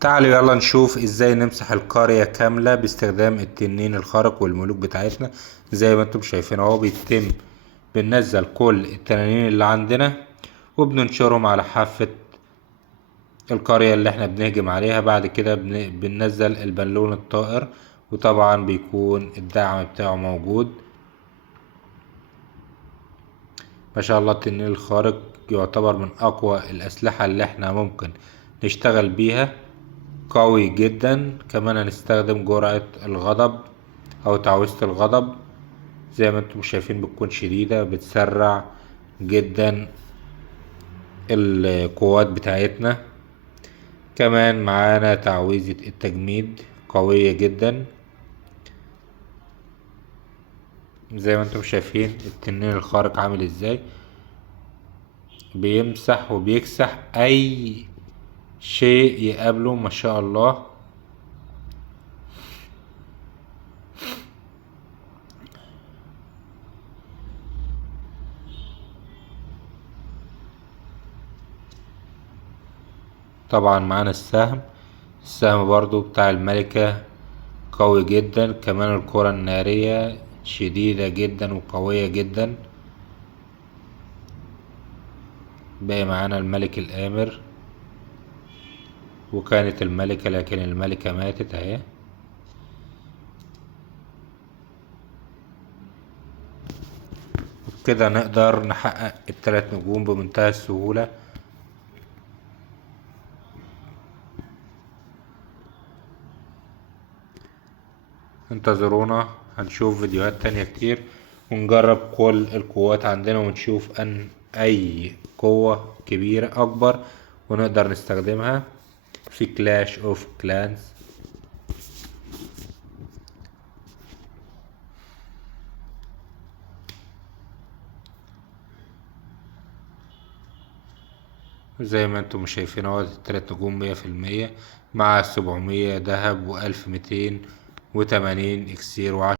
تعالوا يلا نشوف ازاي نمسح القرية كاملة باستخدام التنين الخارق والملوك بتاعتنا. زي ما انتم شايفين اهو بننزل كل التنانين اللي عندنا وبننشرهم على حافة القرية اللي احنا بنهجم عليها. بعد كده بننزل البالون الطائر، وطبعا بيكون الدعم بتاعه موجود. ما شاء الله التنين الخارق يعتبر من اقوى الاسلحة اللي احنا ممكن نشتغل بيها، قوي جدا. كمان هنستخدم جرعة الغضب او تعويذة الغضب. زي ما انتم شايفين بتكون شديدة، بتسرع جدا القوات بتاعتنا. كمان معانا تعويذة التجميد قوية جدا. زي ما انتم شايفين التنين الخارق عامل ازاي، بيمسح وبيكسح اي شيء يقابله. ما شاء الله. طبعا معانا السهم برضو بتاع الملكة قوي جدا. كمان الكرة النارية شديدة جدا وقوية جدا. باقي معانا الملك الآمر، وكانت الملكة لكن الملكة ماتت اهي. كده نقدر نحقق التلات نجوم بمنتهى السهولة. انتظرونا، هنشوف فيديوهات تانية كتير ونجرب كل القوات عندنا ونشوف ان اي قوة كبيرة اكبر ونقدر نستخدمها في كلاش اوف كلانز. زي ما انتم شايفين اهو التلات نجوم 100%، مع 700 دهب و1280 اكسير